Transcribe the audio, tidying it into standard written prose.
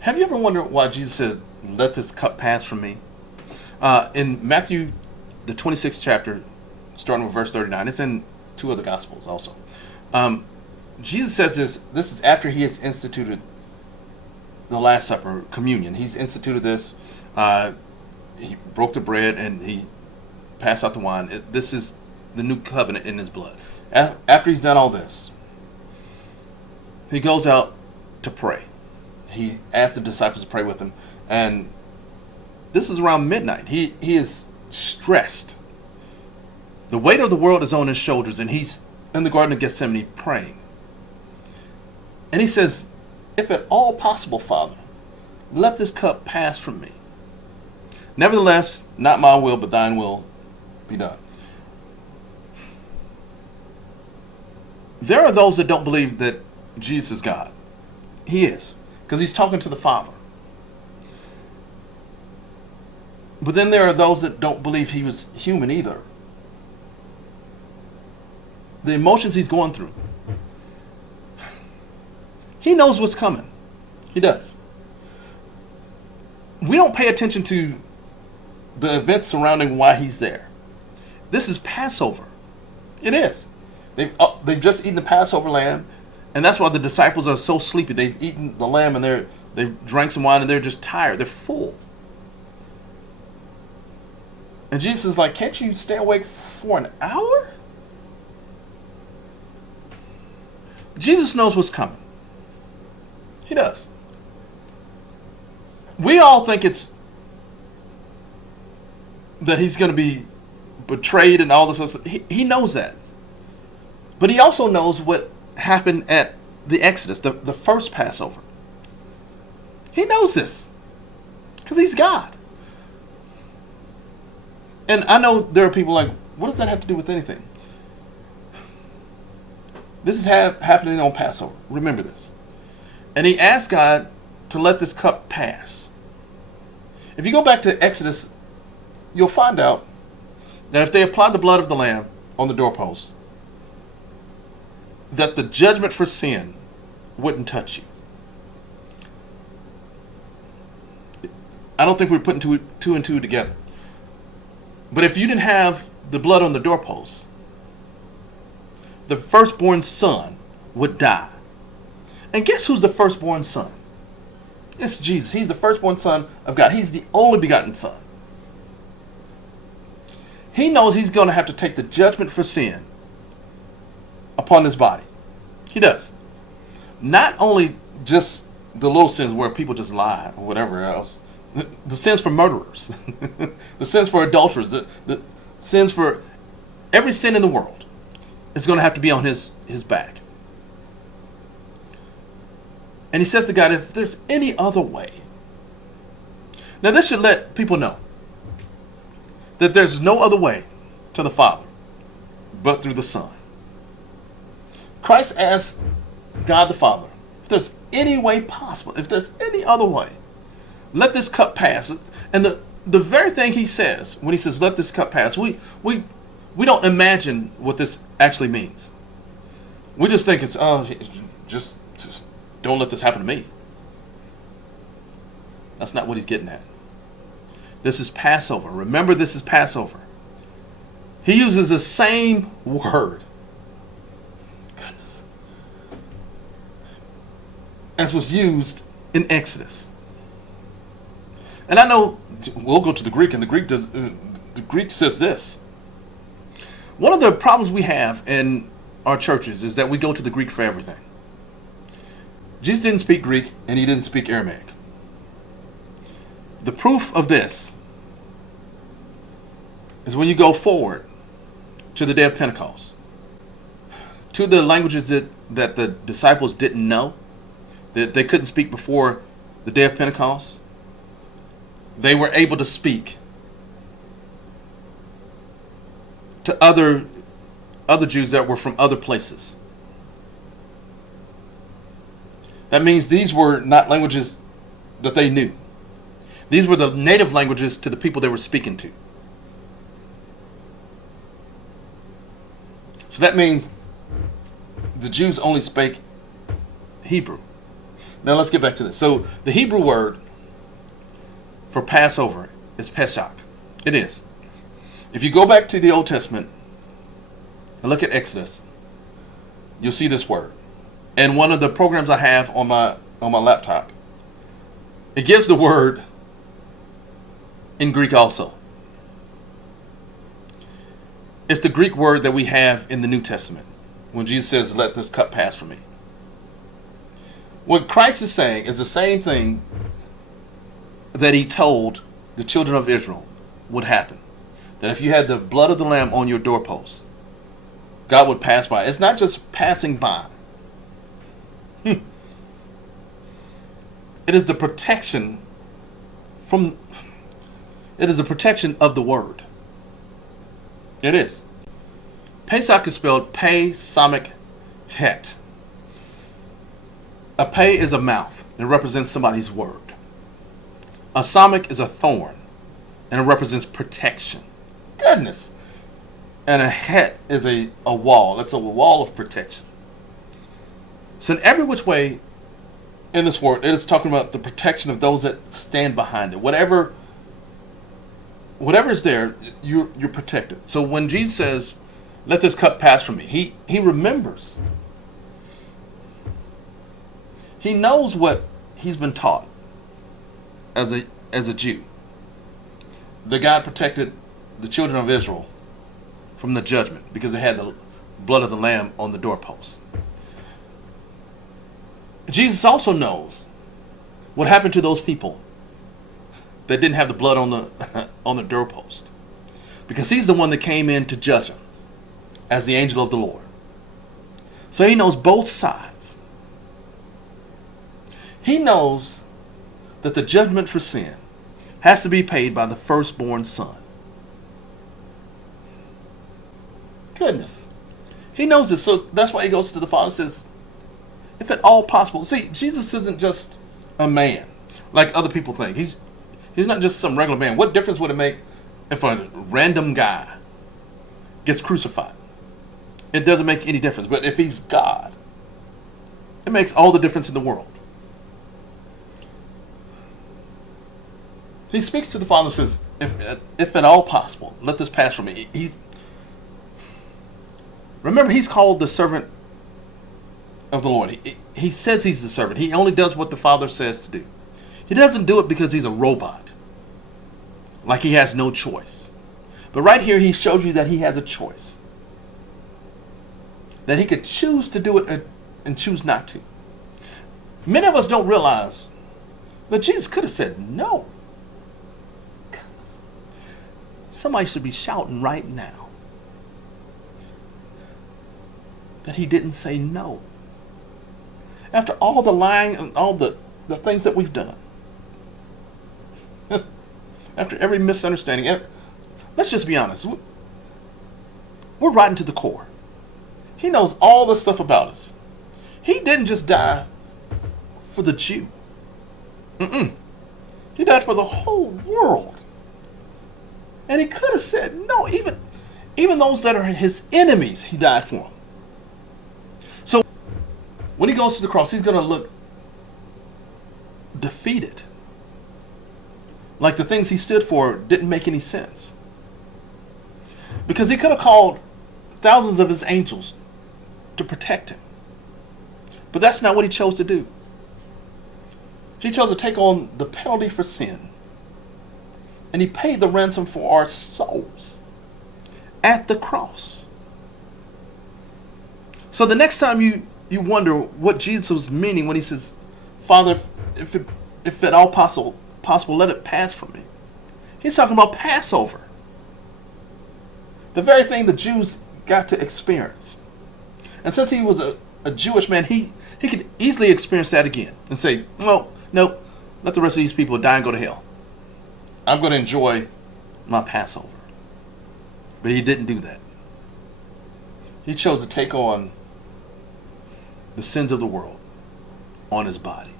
Have you ever wondered why Jesus said, "Let this cup pass from me"? In Matthew, the 26th chapter, starting with verse 39, it's in two other gospels also. Um, Jesus says this. This is after he has instituted the Last Supper, communion. He's instituted this. Uh, he broke the bread and he passed out the wine. This is the new covenant in his blood. After he's done all this, he goes out to pray. He asked the disciples to pray with him, and this is around midnight. He is stressed. The weight of the world is on his shoulders, and he's in the Garden of Gethsemane praying. And he says, "If at all possible, Father, let this cup pass from me. Nevertheless, not my will, but thine will be done." There are those that don't believe that Jesus is God. He is, because he's talking to the Father. But then there are those that don't believe he was human either. The emotions he's going through. He knows what's coming. He does. We don't pay attention to the events surrounding why he's there. This is Passover. It is. They've just eaten the Passover lamb, and that's why the disciples are so sleepy. They've eaten the lamb and they've drank some wine and they're just tired. They're full. And Jesus is like, "Can't you stay awake for an hour?" Jesus knows what's coming. He does. We all think it's that he's going to be betrayed and all this stuff. He knows that. But he also knows what happened at the Exodus, the first Passover. He knows this because he's God. And I know there are people like, what does that have to do with anything? This is happening on Passover. Remember this. And he asked God to let this cup pass. If you go back to Exodus, you'll find out that if they applied the blood of the lamb on the doorpost, that the judgment for sin wouldn't touch you. I don't think we're putting two and two together. But if you didn't have the blood on the doorpost, the firstborn son would die. And guess who's the firstborn son? It's Jesus. He's the firstborn son of God. He's the only begotten son. He knows he's going to have to take the judgment for sin upon his body. He does. Not only just the little sins where people just lie or whatever else. The sins for murderers. The sins for adulterers. The sins for every sin in the world is going to have to be on his back. And he says to God, if there's any other way. Now this should let people know that there's no other way to the Father but through the Son. Christ asked God the Father, if there's any way possible, if there's any other way, let this cup pass. And the very thing he says, when he says, let this cup pass, we don't imagine what this actually means. We just think it's just don't let this happen to me. That's not what he's getting at. This is Passover. Remember, this is Passover. He uses the same word, goodness, as was used in Exodus. And I know we'll go to the Greek, and the Greek says this. One of the problems we have in our churches is that we go to the Greek for everything. Jesus didn't speak Greek, and he didn't speak Aramaic. The proof of this is when you go forward to the day of Pentecost, to the languages that the disciples didn't know, that they couldn't speak before the day of Pentecost, they were able to speak to other Jews that were from other places. That means these were not languages that they knew. These were the native languages to the people they were speaking to. So that means the Jews only spake Hebrew. Now let's get back to this. So the Hebrew word for Passover is Pesach. It is. If you go back to the Old Testament and look at Exodus, you'll see this word. And one of the programs I have on my laptop, it gives the word in Greek also. It's the Greek word that we have in the New Testament when Jesus says, "Let this cup pass from me." What Christ is saying is the same thing that he told the children of Israel would happen. That if you had the blood of the Lamb on your doorpost, God would pass by. It's not just passing by. It is the protection from. It is the protection of the word. It is. Pesach is spelled Pei Samech Het. A pei is a mouth. It represents somebody's word. A samech is a thorn, and it represents protection. Goodness. And a het is a wall. That's a wall of protection. So in every which way in this word, it is talking about the protection of those that stand behind it. Whatever is there, you're protected. So when Jesus says, "Let this cup pass from me," he remembers. He knows what he's been taught as a Jew. The God protected the children of Israel from the judgment because they had the blood of the Lamb on the doorpost. Jesus also knows what happened to those people that didn't have the blood on the doorpost, because he's the one that came in to judge them as the angel of the Lord. So he knows both sides. He knows that the judgment for sin has to be paid by the firstborn son. Goodness. He knows this, so that's why he goes to the Father and says, if at all possible. See, Jesus isn't just a man like other people think. He's not just some regular man. What difference would it make if a random guy gets crucified? It doesn't make any difference. But if he's God, it makes all the difference in the world. He speaks to the Father and says, if at all possible, let this pass from me. Remember, he's called the servant of the Lord. He says he's the servant. He only does what the Father says to do. He doesn't do it because he's a robot, like he has no choice. But right here, he shows you that he has a choice. That he could choose to do it and choose not to. Many of us don't realize that Jesus could have said no. Somebody should be shouting right now that he didn't say no. After all the lying and all the things that we've done. After every misunderstanding. Let's just be honest. We're rotten to the core. He knows all this stuff about us. He didn't just die for the Jew. He died for the whole world. And he could have said no. Even those that are his enemies, he died for them. So when he goes to the cross, he's going to look defeated. Like the things he stood for didn't make any sense. Because he could have called thousands of his angels to protect him. But that's not what he chose to do. He chose to take on the penalty for sin. And he paid the ransom for our souls at the cross. So the next time you wonder what Jesus was meaning when he says, "Father, if at all possible, let it pass from me," he's talking about Passover. The very thing the Jews got to experience. And since he was a Jewish man, he could easily experience that again and say, "Well, no, let the rest of these people die and go to hell. I'm going to enjoy my Passover." But he didn't do that. He chose to take on the sins of the world on his body.